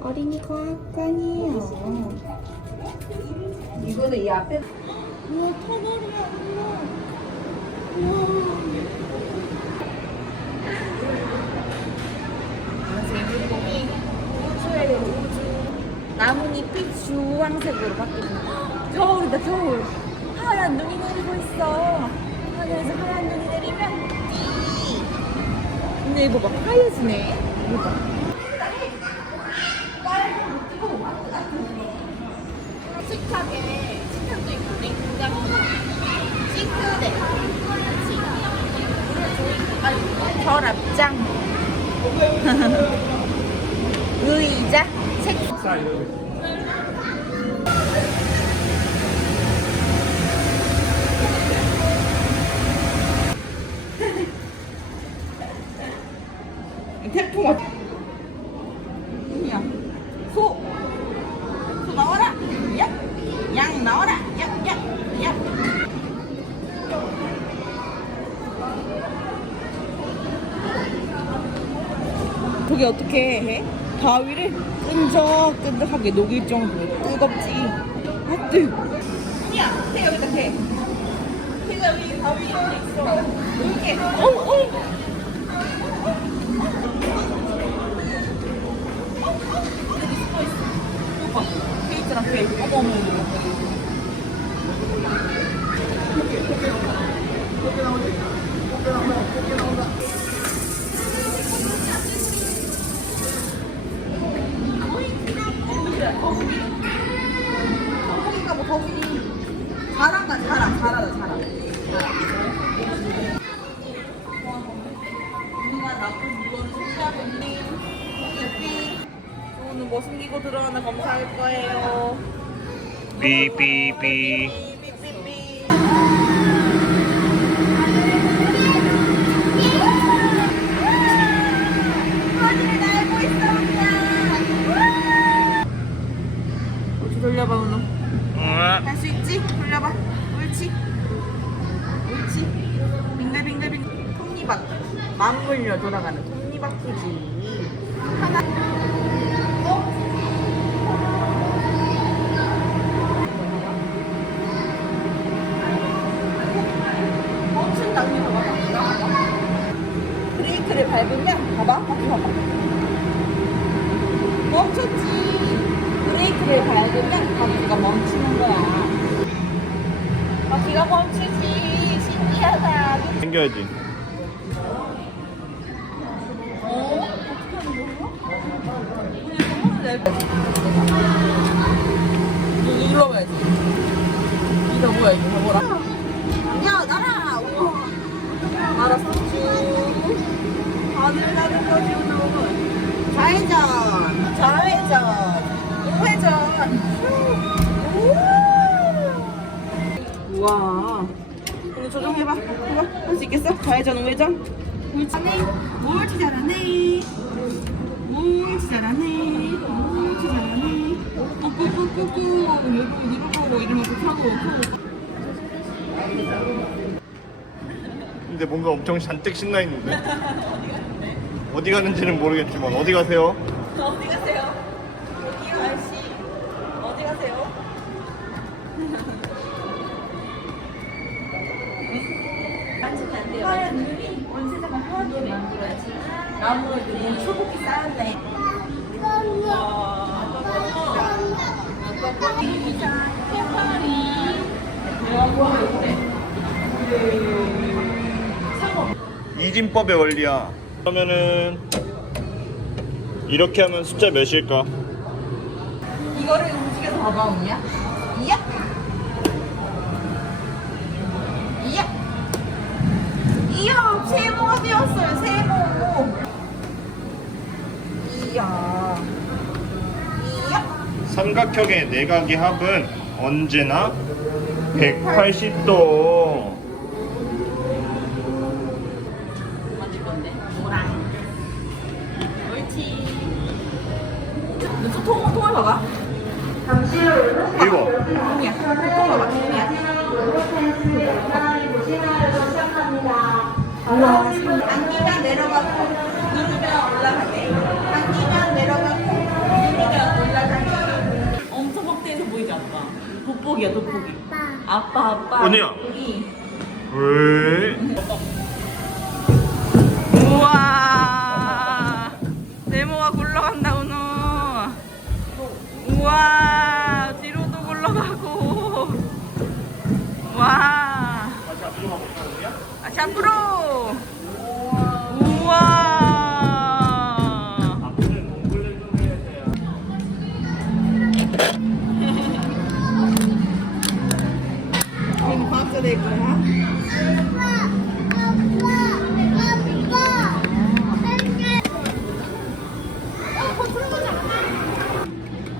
어린이 과학관이에요. 이거는 이 앞에 우와, 터널이야. 우와. 제주공이 우주예요, 우주. 나뭇잎이 주황색으로 바뀌는 겨울이다, 겨울. 하얀 눈이 내리고 있어. 하늘에서 하얀 눈이 내리면 띠. 근데 이거 막 하얘지네. 이거 봐. 식탁에 식탁도 있고 냉장고 싱크대 서랍장 의자 책상 태풍 왔. 소 나와라. 양 나와라. 야. 저게 어떻게 해? 바위를 끈적끈적하게 녹일 정도로 뜨겁지. 아 뜨. 야, 태 여기다 태. 태가 여기 바위 옆에 있어. 이렇게. 케이크랑 케이크. 어머. 거기가 뭐 거기 잘한다 잘하. 우리가 나쁜 물건을 소지하고 있니? 오늘 뭐 숨기고 들어가나 검사할 거예요. 삐삐삐. 돌려봐 은우. 응. 할 수 있지? 돌려봐. 옳지. 빙글빙글. 톱니바퀴. 맞물려 돌아가는 톱니바퀴지. 하나. 멈춘다. 언니 봐봐. 브레이크를 밟으면 봐봐. 멈췄지. 브레이크를 밟으면 바퀴가 멈추는 거야. 바퀴가 멈추지. 신기하다. 생겨야지. 이거 봐야지. 이거 뭐야 이거 뭐라? 야 나라. 나라 상주. 하늘 나는 거지 오늘. 좌회전. 우회전. 우와. 오늘 조정해봐. 할 수 있겠어? 좌회전 우회전. 옳지 잘하네. 꾹꾹꾹꾹. 여기 누르고 이러면 하고. 근데 뭔가 엄청 잔뜩 신나 있는데. 어디 가는지는 모르겠지만 어디 가세요? 어디 가세요? 여기요 아저씨. 어디 가세요? 만지면 안 돼요. 하얀 눈이 원세자가 하얗게 만들어야지. 나무에도 뭐 초록이 쌓였네. 와. 해파리. 이진법의 원리야. 그러면은 이렇게 하면 숫자 몇일까? 이거를 움직여서 봐봐 언니야. 이야. 이야. 이야. 세모가 되었어요. 세모. 이야. 이야. 삼각형의 내각의 합은 언제나 180도. 만질 건데. 노랑. 옳지. 너좀 통을 봐봐. 이거 언니야. 통 봐봐. 언니야. 우와. 당기면 내려가고 누르면 올라가게. 당기면 내려가고 누르면 올라가게. 엄청 확대해서 보이지 아빠? 돋보기야 돋보기. 아빠. 언니야. 돋보기. 왜? 우와. 네모가 굴러간다 은우. 우와. 뒤로도 굴러가고. 와. 다시 앞으로. 우와. 그럼 과학자 될 거야?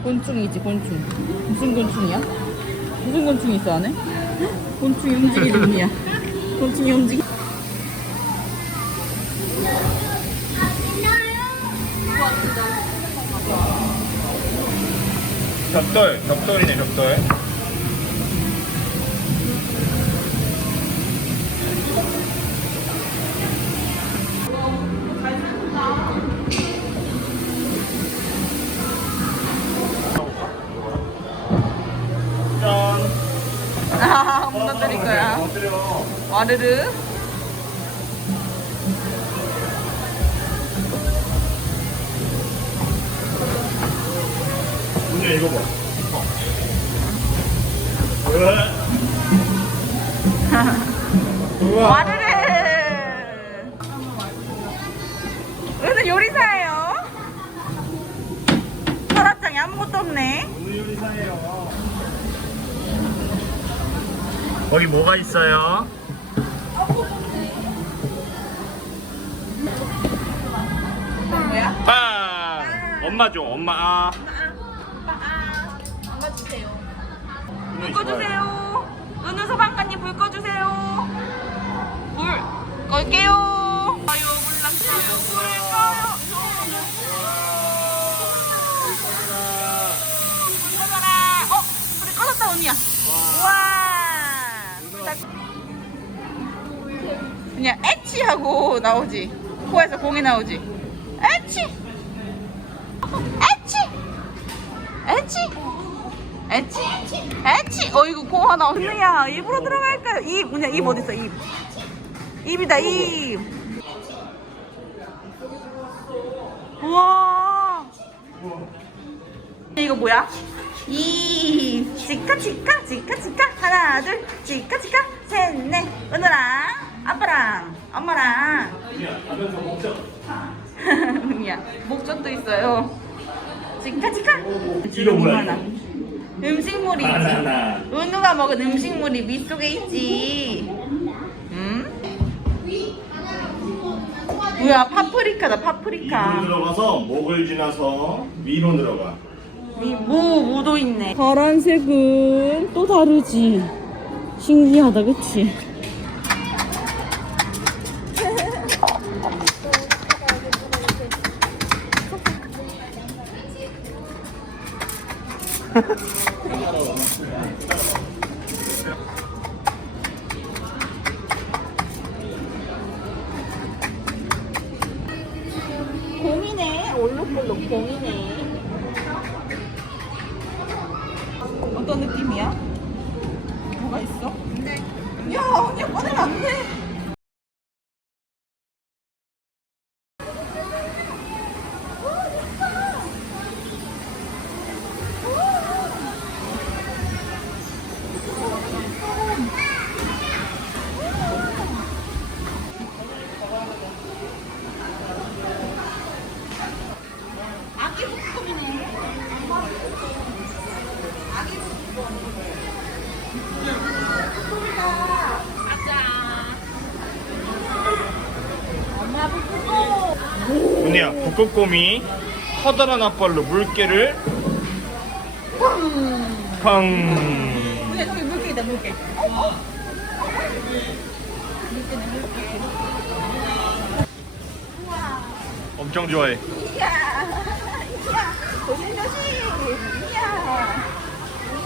곤충이지 곤충. 무슨 곤충이야? 무슨 곤충이 있어 안에? 곤충이 움직이는 의미야. 곤충이 움직이. 벽돌이네 벽돌. 짠. 아, 무너뜨릴 거야. 엎드려. 와르르. 문제 이거 봐. 우와. 와르르. 오늘 요리사예요. 서랍장에 아무것도 없네. 오늘 요리사예요. 거기 뭐가 있어요? 뭐야? 빵! 엄마 줘, 엄마. 아. 엄마 주세요. 불 꺼주세요. 은우 소방관님 불 꺼주세요. 불 끌게요. 아유 불났어요. 불 꺼요. 꺼져라. 불이 꺼졌다 언니야. 와. 그냥 에치 하고 나오지. 코에서 공이 나오지. 에치. 에치. 에치. 에치. 에치. 이거 공 하나. 언니야 입으로 들어갈까요? 입. 뭐냐 입 어딨어 입. 입이다 입. 우와. 이거 뭐야? 이 치카치카 치카치카 하나 둘 치카치카 셋넷 은우랑 아빠랑 엄마랑 야 목젖도 있어요. 치카치카. 이거 뭐야, 하나. 음식물이 있지. 바나나. 은우가 먹은 음식물이 밑속에 있지. 뭐야 파프리카다 파프리카. 입으로 들어가서 목을 지나서 위로 들어가. 무도 있네. 파란색은 또 다르지. 신기하다, 그치? 곰이네. 올록올록 곰이네. 어떤 느낌이야? 뭐가 있어? 야, 언니 꺼내면 안 돼. 엄마 부끄러워. 은희야, 북극곰이 커다란 앞발로 물개를 쾅. 근데 저기 물개다 물개. 엄청 좋아해. 이야, 이야, 조심 조심. 이야,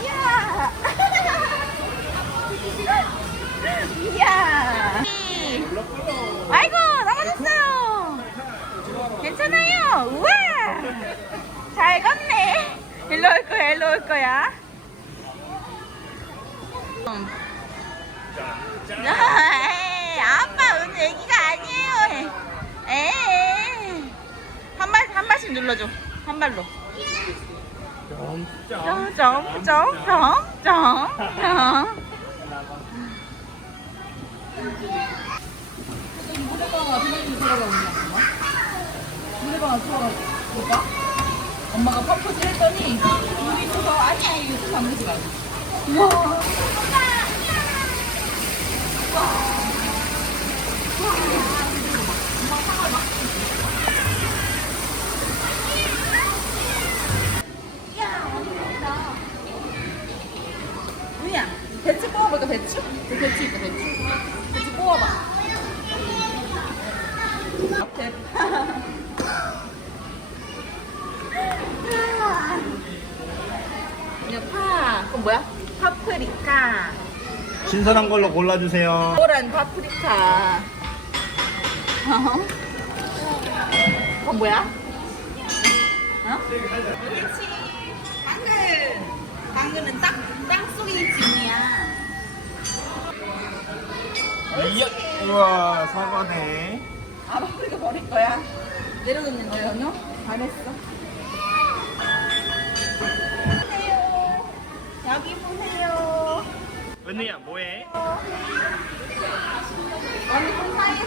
이야, 이야. 아이고 넘어졌어요. 괜찮아요. 우와, 잘 걷네. 일로 올 거야, 일로 올 거야. 에이, 아빠 오늘 애기가 아니에요. 에이. 한 발씩 눌러줘. 한 발로. 점점점점점. 무대방아 선생님이 들어가 오냐? 무대방아 들어가. 엄마가 펌프질 했더니 물이 있어서 아니야 이거 좀 담그지 말고. 우와. 은희야, 배추 뽑아볼까, 배추? 그 배추 있다, 배추. 배추 뽑아봐. 앞에. 그냥 파. 그건 뭐야? 파프리카. 신선한 걸로 골라주세요. 노란 파프리카. 그건 뭐야? 어? 그렇지. 당근. 당근은 땅속에 있지, 은희야. 이야, 우와, 사과네. 아, 파프리카 버릴 거야. 내려놓는 거예요, 너? 잘했어. 보세요. 여기 보세요. 은희야, 뭐해? 언니 손 사이에